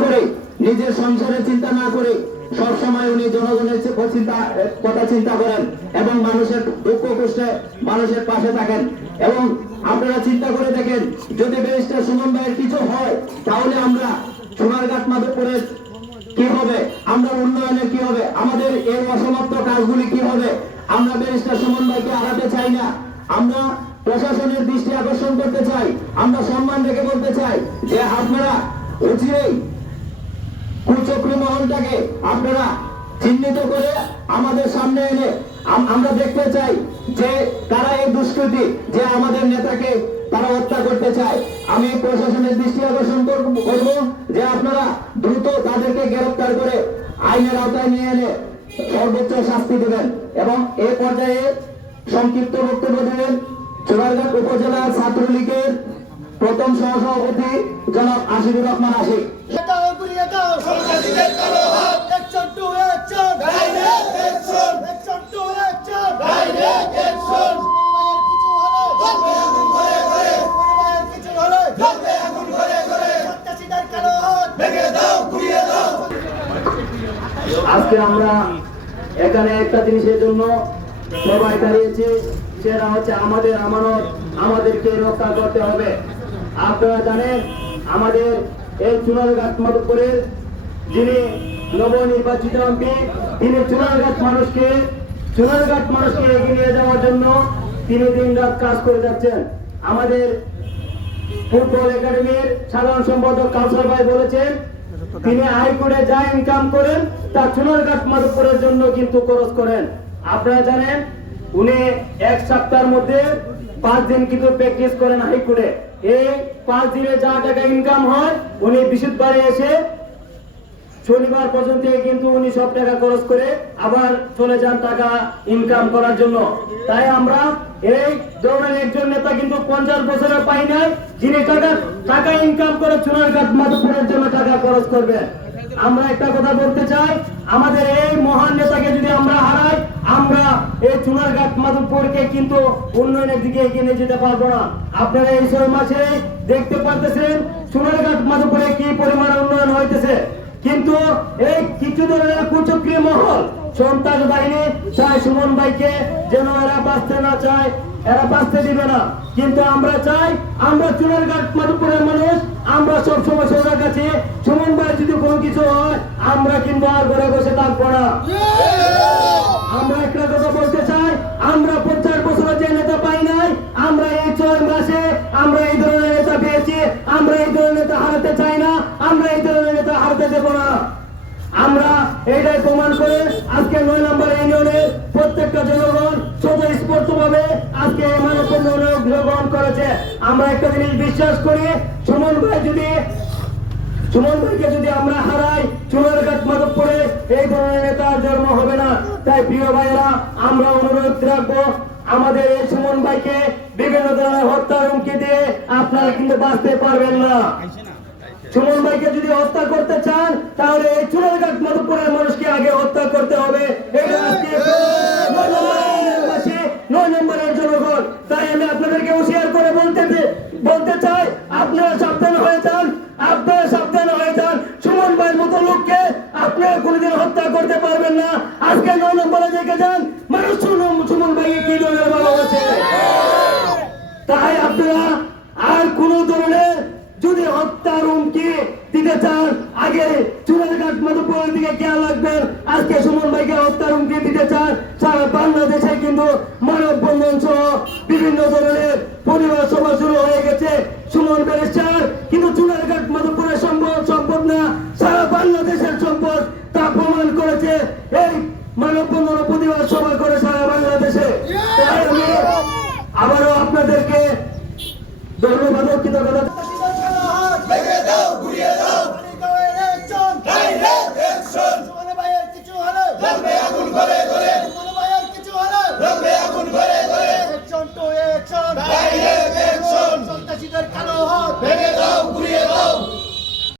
করে নিজের সংসারের চিন্তা না করে সব সময় উনি জনগণের চিন্তা কথা চিন্তা করেন এবং মানুষের দুঃখ কষ্টে মানুষের পাশে থাকেন এবং আপনারা চিন্তা করে দেখেন যদি ব্যারিস্টার সুমন ভাইয়ের কিছু হয়, তাহলে আমরা সোনারঘাট মাধবপুরের কি হবে? আমরা উন্নয়নের কি হবে? আমাদের এই অসমাপ্ত কাজগুলি কি হবে? আমরা ব্যারিস্টার সুমন ভাইকে হারাতে চাই না। আমরা প্রশাসনের দৃষ্টি আকর্ষণ করতে চাই। আমরা সম্মান রেখে বলতে চাই যে আপনারা কুচক্রী মহলটাকে আপনারা চিহ্নিত করে আমাদের সামনে এনে আম- আমরা দেখতে চাই যে তারা এই দুষ্কৃতি যে আমাদের নেতাকে তারা হত্যা করতে চায়। আমি প্রশাসনের দৃষ্টি আকর্ষণ করব যে আপনারা দ্রুত তাদেরকে গ্রেফতার করে আইনের আওতায় নিয়ে এনে সর্বোচ্চ শাস্তি দেবেন এবং এ পর্যায়ে সংক্ষিপ্ত বক্তব্য দেবেন চোরারঘাট উপজেলা ছাত্রলীগের প্রথম সহসভাপতি জনাব আশিকুর রহমান আশিক দাও গুলিয়ে দাও সন্ত্রাসীদের কালো হাত action to action direct action action to action direct action কিছু হলে ধরবে আগুন ঘরে ঘরে কিছু হলে ধরবে আগুন ঘরে ঘরে সন্ত্রাসীদের কালো হাত ভেঙে দাও ঘুরিয়ে দাও আজকে আমরা এখানে একটা জিনিসের জন্য সবাই দাঁড়িয়েছি, সেটা হচ্ছে আমাদের আমানত, আমাদেরকে রক্ষা করতে হবে। আপনারা জানেন, আমাদের এই চুনারঘাট মধুপুরের যিনি নবনির্বাচিত এমপি, তিনি চুনারঘাট মানুষকে চুনারঘাট মানুষকে এগিয়ে নিয়ে যাওয়ার জন্য তিনি দিন রাত কাজ করে যাচ্ছেন। আমাদের ফুটবল একাডেমির সাধারণ সম্পাদক কাউসার ভাই বলেছেন তিনি আয় করে যা ইনকাম করেন তা চুনারঘাট মারুপুরের জন্য কিন্তু খরচ করেন। আপনারা জানেন উনি এক সপ্তাহের মধ্যে পাঁচ দিন কিন্তু প্র্যাকটিস করেন হাইকোর্টে। এই পাঁচ দিনে যা টাকা ইনকাম হয় উনি বিশুদ্ধ বাড়ি এসে শনিবার পর্যন্ত কিন্তু উনি সব টাকা খরচ করে আবার চলে যান টাকা ইনকাম করার জন্য। তাই আমরা এই ধরনের একজন নেতা কিন্তু পঞ্চাশ বছরে পাই নাই, যিনি টাকা টাকা ইনকাম করে চুনারঘাট মাধবপুরের জন্য টাকা খরচ করবে। আমরা একটা কথা বলতে চাই, আমাদের এই মহান নেতাকে যদি আমরা হারাই, আমরা এই চুনারঘাট মাধবপুরকে কিন্তু উন্নয়নের দিকে এগিয়ে নিয়ে যেতে পারব না। আপনারা এই ছয় মাসে দেখতে পারতেছেন চুনারঘাট মাধবপুরে কি পরিমাণ উন্নয়ন হইতেছে। কিন্তু এই কিছু ধরনের কুচক্রী মহল সন্ত্রাস বাহিনী চায় সুমন ভাইকে যেন এরা বাঁচতে না চায় এরা বাঁচতে দিবে না। কিন্তু আমরা চাই আমরা চুনারঘাট মাধবপুরের মানুষ আমরা সব সময় সবার কাছে। সুমন ভাই যদি কোনো কিছু হয় আমরা কিন্তু আর ঘরে বসে থাকব না। আমরা একটা কথা বলতে চাই আমরা পঞ্চাশ বছরের এটাই প্রমাণ করে আজকে নয় নম্বর ইউনিয়নের প্রত্যেকটা জনগণ স্বতঃস্ফূর্ত ভাবে আজকে এই মানব গ্রহণ করেছে। আমরা একটা জিনিস বিশ্বাস করি, সুমন ভাই যদি সুমন ভাইকে যদি আমরা হারাই, চুনারঘাট মাধবপুরে এই ধরনের নেতার জন্ম হবে না। তাই প্রিয় ভাইয়েরা, আমরা অনুরোধ রাখব, আমাদের এই সুমন ভাইকে বিভিন্ন ধরনের হত্যার হুমকি দিয়ে আপনারা কিন্তু বাঁচতে পারবেন না। সুমন ভাইকে যদি হত্যা না, আজকে নয় নম্বরে দেখে যান, মানুষ সুমন ভাইকে কি ধরনের ভালোবাসে? তাই আপনারা আর কোন ধরনের যদি হত্যার হুমকি দিতে চান, আগে চুরাঘাট দিকে খেয়াল রাখবেন। আজকে সুমন ভাইকে দিতে চান, সারা বাংলাদেশে কিন্তু মানব বন্ধন সহ বিভিন্ন ধরনের পরিবার সভা শুরু হয়ে গেছে। সুমন ব্যারিস্টার কিন্তু চুনারঘাট মধুপুরের সম্ভব সব আজকে এই মানব বন্ধন প্রতিবাদ সভা করে সারা বাংলাদেশে। আবারও আপনাদেরকে ধন্যবাদ কৃতজ্ঞতা